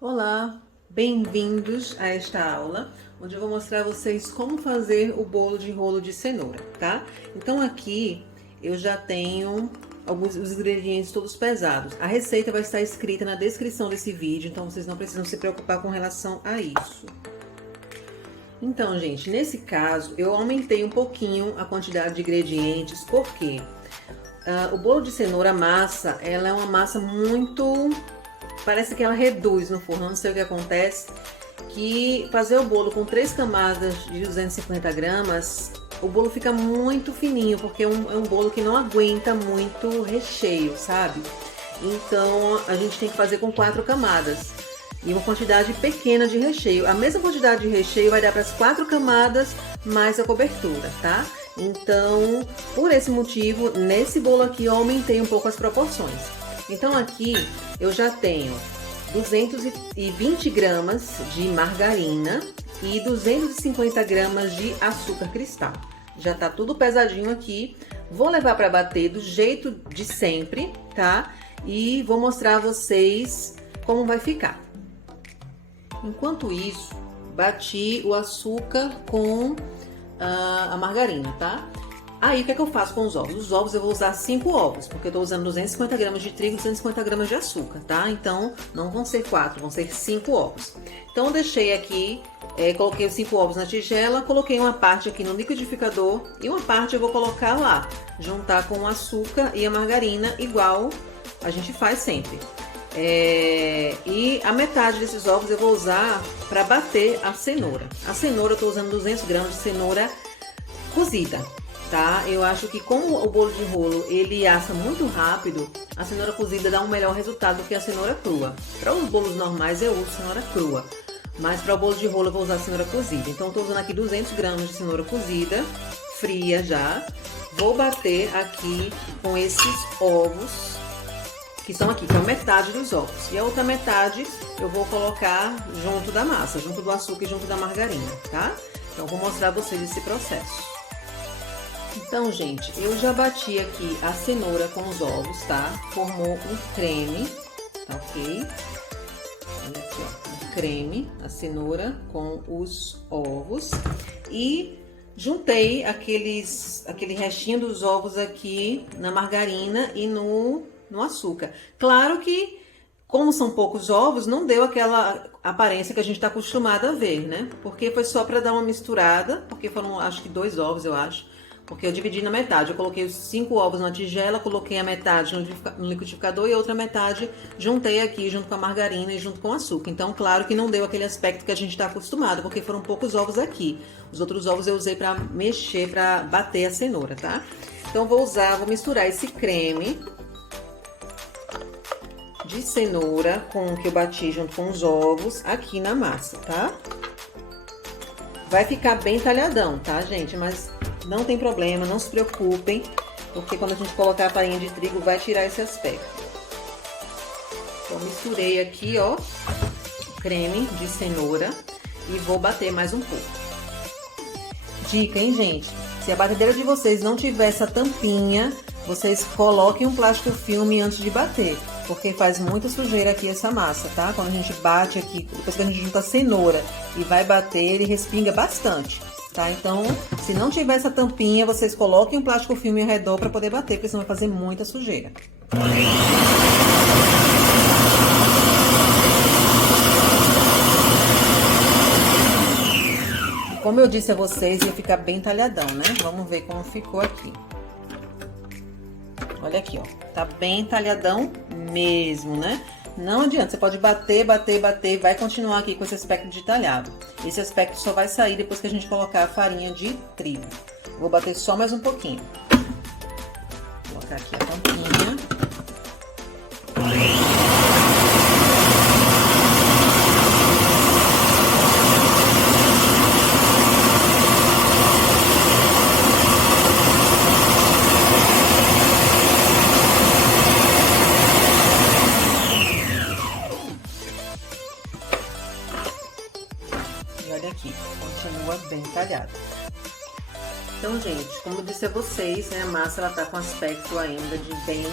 Olá, bem-vindos a esta aula, onde eu vou mostrar a vocês como fazer o bolo de rolo de cenoura, tá? Então aqui eu já tenho os ingredientes todos pesados. A receita vai estar escrita na descrição desse vídeo, então vocês não precisam se preocupar com relação a isso. Então, gente, nesse caso eu aumentei um pouquinho a quantidade de ingredientes, porque o bolo de cenoura, a massa, ela é uma massa muito... Parece que ela reduz no forno, não sei o que acontece, que fazer o bolo com 3 camadas de 250 gramas, o bolo fica muito fininho, porque é um bolo que não aguenta muito recheio, sabe? Então, a gente tem que fazer com 4 camadas e uma quantidade pequena de recheio. A mesma quantidade de recheio vai dar para as 4 camadas mais a cobertura, tá? Então, por esse motivo, nesse bolo aqui eu aumentei um pouco as proporções. Então aqui eu já tenho 220 gramas de margarina e 250 gramas de açúcar cristal. Já tá tudo pesadinho aqui. Vou levar para bater do jeito de sempre, tá? E vou mostrar a vocês como vai ficar. Enquanto isso, bati o açúcar com a margarina, tá? Aí, o que é que eu faço com os ovos? Os ovos eu vou usar 5 ovos, porque eu tô usando 250 gramas de trigo e 250 gramas de açúcar, tá? Então, não vão ser 4, vão ser 5 ovos. Então, eu deixei aqui, coloquei os 5 ovos na tigela, coloquei uma parte aqui no liquidificador e uma parte eu vou colocar lá, juntar com o açúcar e a margarina, igual a gente faz sempre. E a metade desses ovos eu vou usar para bater a cenoura. A cenoura eu tô usando 200 gramas de cenoura cozida. Tá? Eu acho que como o bolo de rolo ele assa muito rápido, a cenoura cozida dá um melhor resultado do que a cenoura crua. Para os bolos normais eu uso cenoura crua, mas para o bolo de rolo eu vou usar a cenoura cozida. Então eu tô usando aqui 200 gramas de cenoura cozida, fria já. Vou bater aqui com esses ovos, que são aqui, que é a metade dos ovos. E a outra metade eu vou colocar junto da massa, junto do açúcar e junto da margarina, tá? Então eu vou mostrar a vocês esse processo. Então, gente, eu já bati aqui a cenoura com os ovos, tá? Formou um creme, tá ok? Olha aqui, ó, um creme, a cenoura com os ovos. E juntei aquele restinho dos ovos aqui na margarina e no açúcar. Claro que, como são poucos ovos, não deu aquela aparência que a gente tá acostumado a ver, né? Porque foi só pra dar uma misturada, porque foram, acho que 2 ovos, eu acho. Porque eu dividi na metade, eu coloquei os 5 ovos na tigela, coloquei a metade no liquidificador e a outra metade juntei aqui junto com a margarina e junto com o açúcar. Então, claro que não deu aquele aspecto que a gente está acostumado, porque foram poucos ovos aqui. Os outros ovos eu usei para mexer, para bater a cenoura, tá? Então, vou misturar esse creme de cenoura com que eu bati junto com os ovos aqui na massa, tá? Vai ficar bem talhadão, tá, gente? Mas não tem problema, não se preocupem, porque quando a gente colocar a farinha de trigo vai tirar esse aspecto. Então, misturei aqui, ó, o creme de cenoura e vou bater mais um pouco. Dica, hein, gente? Se a batedeira de vocês não tiver essa tampinha, vocês coloquem um plástico filme antes de bater, porque faz muita sujeira aqui essa massa, tá? Quando a gente bate aqui, depois que a gente junta a cenoura e vai bater, ele respinga bastante. Tá? Então, se não tiver essa tampinha, vocês coloquem um plástico filme ao redor para poder bater, porque senão vai fazer muita sujeira. Como eu disse a vocês, ia ficar bem talhadão, né? Vamos ver como ficou aqui. Olha aqui, ó. Tá bem talhadão mesmo, né? Não adianta, você pode bater, bater, bater, vai continuar aqui com esse aspecto de talhado. Esse aspecto só vai sair depois que a gente colocar a farinha de trigo. Vou bater só mais um pouquinho. Vou colocar aqui a tampinha. Olha aqui, continua bem talhado. Então, gente, como eu disse a vocês, né, a massa ela tá com aspecto ainda de bem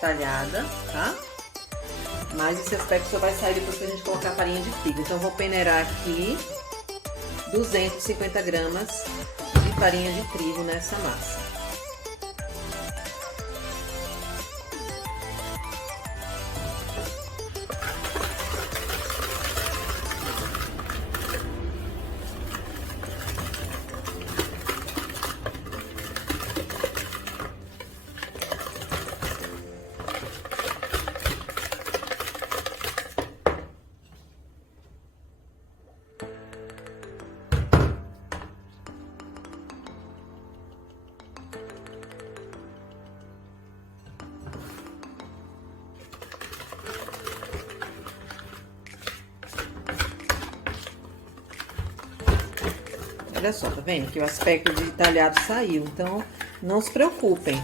talhada, tá? Mas esse aspecto só vai sair depois que a gente colocar a farinha de trigo. Então, eu vou peneirar aqui 250 gramas de farinha de trigo nessa massa. Olha só, tá vendo que o aspecto de talhado saiu, então não se preocupem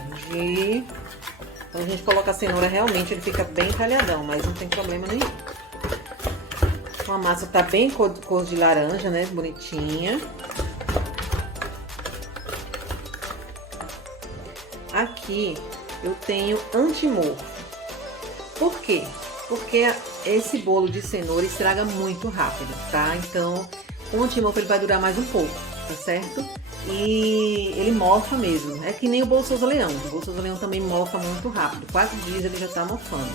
quando a gente coloca a cenoura, realmente ele fica bem talhadão, mas não tem problema nenhum. Então, a massa tá bem cor de laranja, né, bonitinha. Aqui eu tenho antimorfo. Por quê? Porque esse bolo de cenoura estraga muito rápido, tá? Então, o antimorfo ele vai durar mais um pouco, tá certo? E ele mofa mesmo. É que nem o bolo Souza Leão. O bolo Souza Leão também mofa muito rápido. 4 dias ele já tá mofando.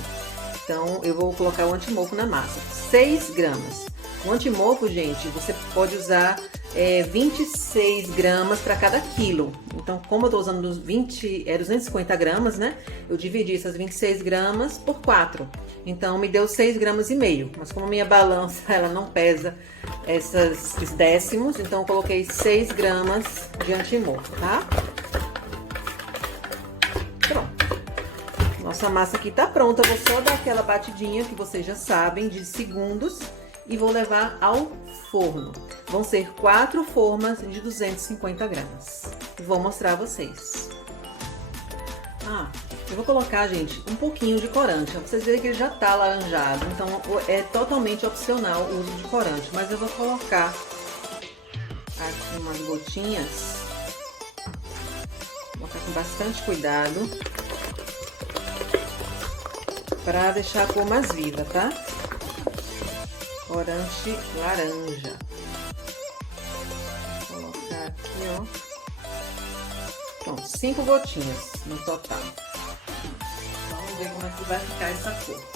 Então, eu vou colocar o antimorfo na massa. 6 gramas. O antimorfo, gente, você pode usar 26 gramas para cada quilo. Então, como eu tô usando 250 gramas, né? Eu dividi essas 26 gramas por 4. Então, me deu 6 gramas e meio. Mas como minha balança, ela não pesa esses décimos, então eu coloquei 6 gramas de antimorfo, tá? Pronto. Nossa massa aqui tá pronta. Eu vou só dar aquela batidinha que vocês já sabem, de segundos, e vou levar ao forno. Vão ser 4 formas de 250 gramas. Vou mostrar a vocês. Eu vou colocar, gente, um pouquinho de corante. Pra vocês verem que ele já tá alaranjado. Então, é totalmente opcional o uso de corante. Mas eu vou colocar aqui umas gotinhas. Vou colocar com bastante cuidado. Pra deixar a cor mais viva, tá? Corante laranja. Vou colocar aqui, ó. Pronto, 5 gotinhas no total. Vamos ver como é que vai ficar essa cor.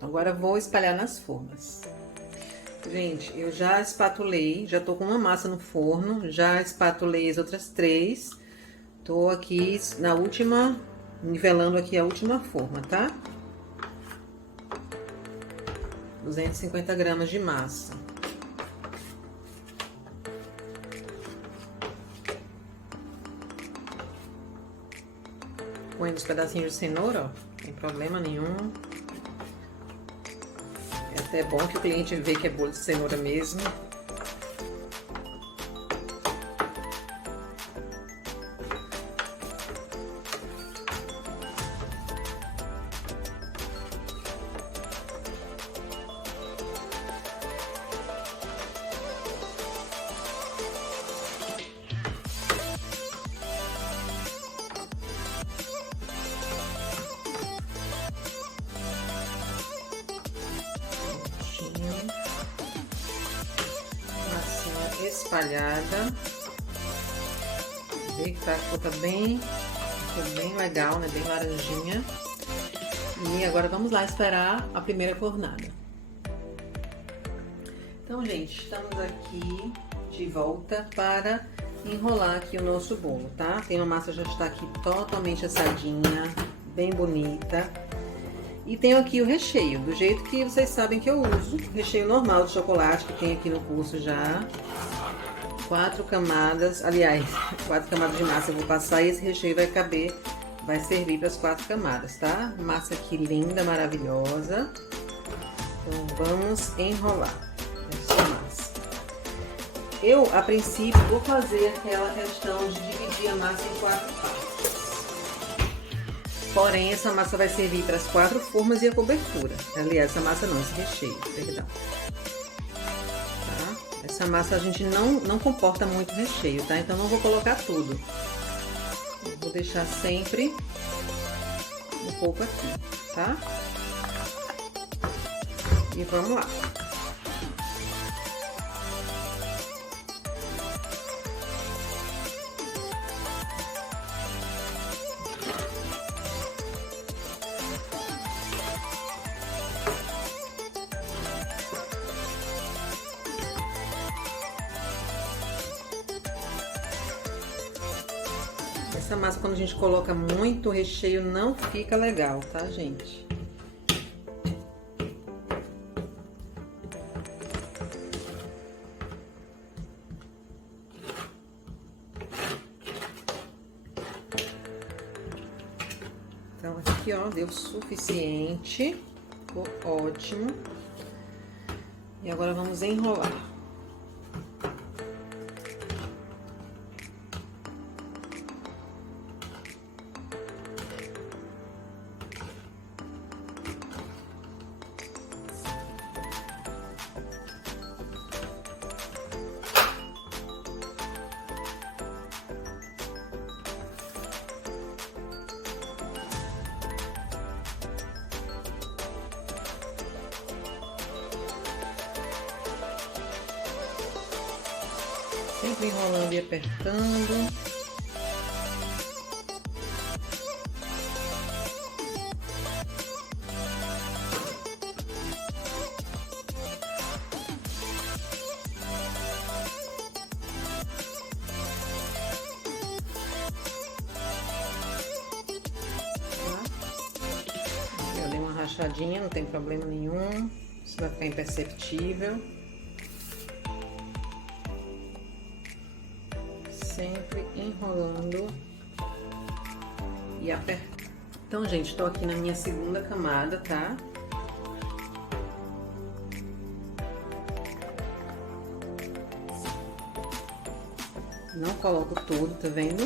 Agora vou espalhar nas formas. Gente, eu já espatulei, já tô com uma massa no forno, já espatulei as outras 3. Tô aqui na última, nivelando aqui a última forma, tá? 250 gramas de massa. Põe uns pedacinhos de cenoura, ó, não tem problema nenhum. É até bom que o cliente vê que é bolo de cenoura mesmo. Espalhada. Vê que tá, ficou bem legal, né? Bem laranjinha. E agora vamos lá esperar a primeira fornada. Então, gente, estamos aqui de volta para enrolar aqui o nosso bolo, tá? Tem uma massa já está aqui totalmente assadinha, bem bonita. E tenho aqui o recheio, do jeito que vocês sabem que eu uso. Recheio normal de chocolate que tem aqui no curso já. 4 camadas, aliás, 4 camadas de massa eu vou passar e esse recheio vai caber, vai servir para as 4 camadas, tá? Massa aqui linda, maravilhosa. Então, vamos enrolar essa massa. Eu, a princípio, vou fazer aquela questão de dividir a massa em 4 partes. Porém, essa massa vai servir para as 4 formas e a cobertura. Aliás, essa massa não, esse recheio, perdão. Tá? Essa massa a gente não comporta muito recheio, tá? Então, não vou colocar tudo. Eu vou deixar sempre um pouco aqui, tá? E vamos lá. Essa massa, quando a gente coloca muito recheio, não fica legal, tá, gente? Então, aqui, ó, deu suficiente. Ficou ótimo. E agora vamos enrolar. Sempre enrolando e apertando. Eu dei uma rachadinha, não tem problema nenhum. Isso vai ficar imperceptível. Sempre enrolando e apertando. Então, gente, tô aqui na minha segunda camada, tá? Não coloco tudo, tá vendo?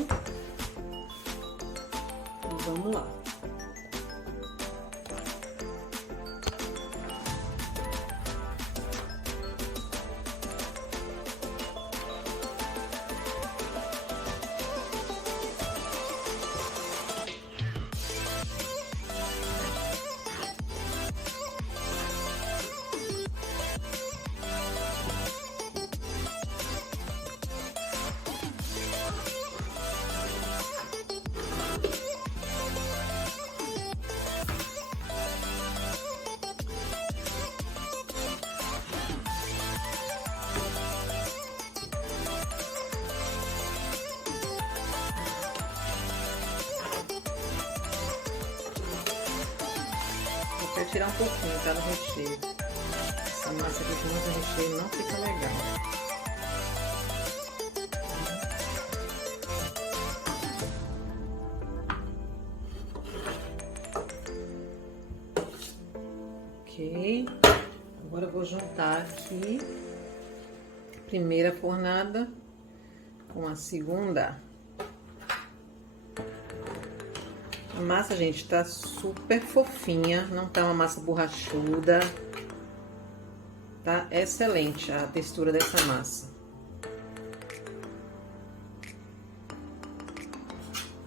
E vamos lá. Vou tirar um pouquinho, tá, do recheio. Essa massa aqui com muito recheio não fica legal. Ok. Agora eu vou juntar aqui a primeira fornada com a segunda. A massa, gente, tá super fofinha, não tá uma massa borrachuda. Tá excelente a textura dessa massa.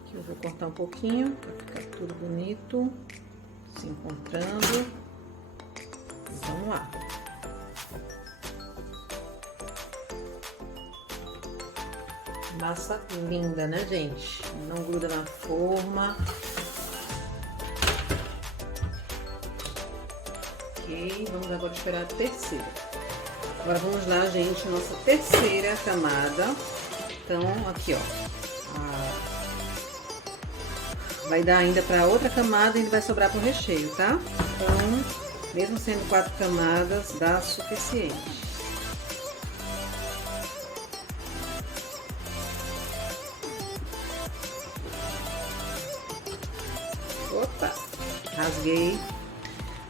Aqui eu vou cortar um pouquinho pra ficar tudo bonito, se encontrando. Vamos lá. Massa linda, né, gente? Não gruda na forma. Ok, vamos agora esperar a terceira. Agora vamos lá, gente, nossa terceira camada. Então, aqui, ó. Vai dar ainda para outra camada e ainda vai sobrar pro recheio, tá? Então, mesmo sendo 4 camadas, dá suficiente. Opa, rasguei.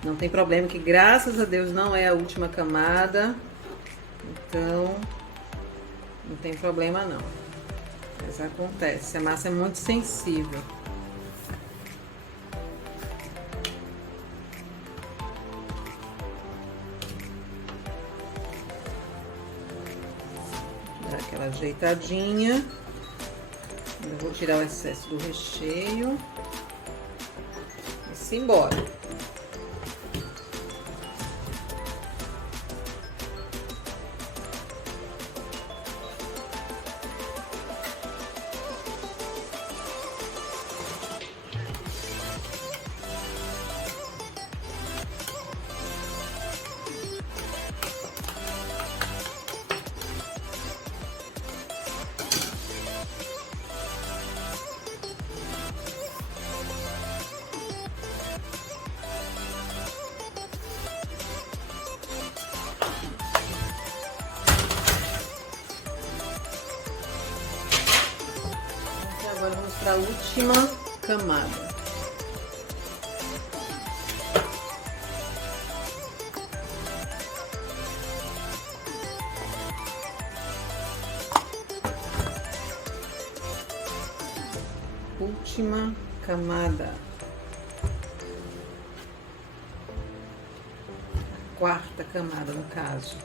Não tem problema, que graças a Deus não é a última camada. Então, Não tem problema não. Mas acontece, a massa é muito sensível. Dá aquela ajeitadinha. Eu vou tirar o excesso do recheio. E simbora. Agora vamos para a última camada. Última camada. A quarta camada, no caso.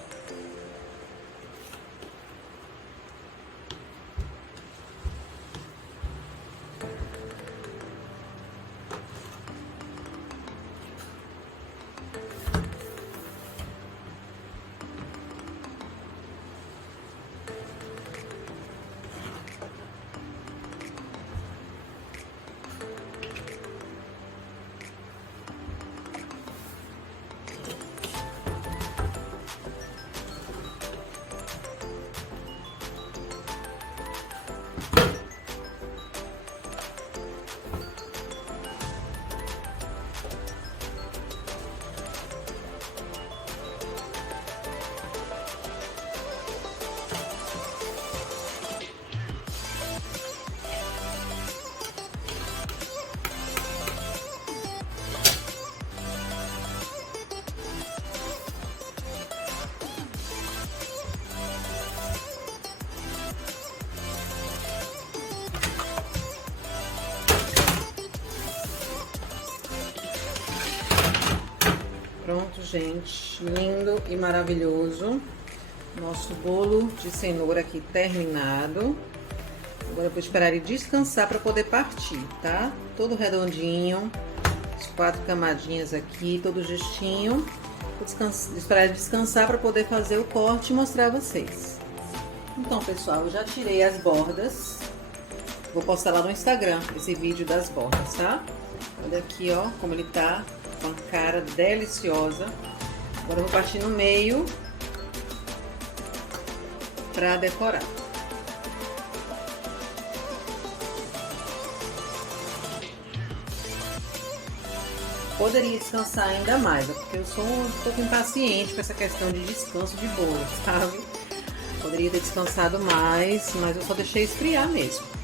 Pronto, gente, lindo e maravilhoso. Nosso bolo de cenoura aqui terminado. Agora eu vou esperar ele descansar para poder partir, tá? Todo redondinho, as 4 camadinhas aqui, todo justinho. Vou esperar ele descansar para poder fazer o corte e mostrar a vocês. Então, pessoal, eu já tirei as bordas. Vou postar lá no Instagram esse vídeo das bordas, tá? Olha aqui, ó, como ele tá. Uma cara deliciosa. Agora eu vou partir no meio para decorar. Poderia descansar ainda mais, porque eu sou um pouco impaciente com essa questão de descanso de bolo, sabe? Poderia ter descansado mais, mas eu só deixei esfriar mesmo.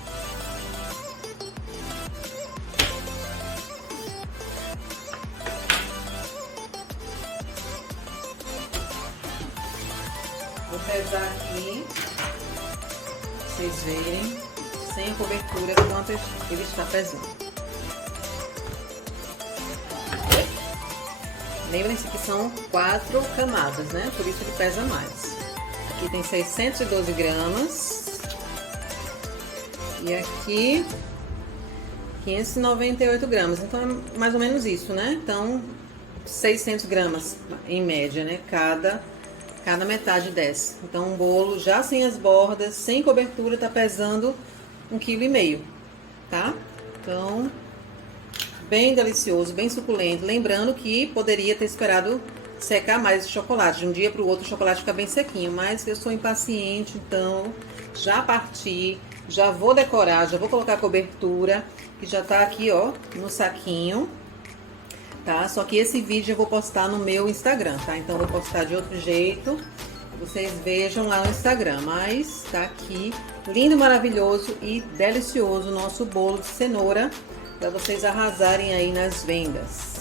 Vou pesar aqui, pra vocês verem, sem cobertura, quanto ele está pesando. Lembrem-se que são 4 camadas, né? Por isso ele pesa mais. Aqui tem 612 gramas. E aqui 598 gramas. Então é mais ou menos isso, né? Então 600 gramas em média, né? Cada metade dessa. Então um bolo já sem as bordas, sem cobertura, tá pesando 1,5 kg, tá? Então, bem delicioso, bem suculento. Lembrando que poderia ter esperado secar mais o chocolate. De um dia para o outro o chocolate fica bem sequinho, mas eu sou impaciente, então já parti, já vou decorar, já vou colocar a cobertura, que já tá aqui, ó, no saquinho. Tá? Só que esse vídeo eu vou postar no meu Instagram, tá? Então eu vou postar de outro jeito, vocês vejam lá no Instagram. Mas tá aqui, lindo, maravilhoso e delicioso o nosso bolo de cenoura, para vocês arrasarem aí nas vendas.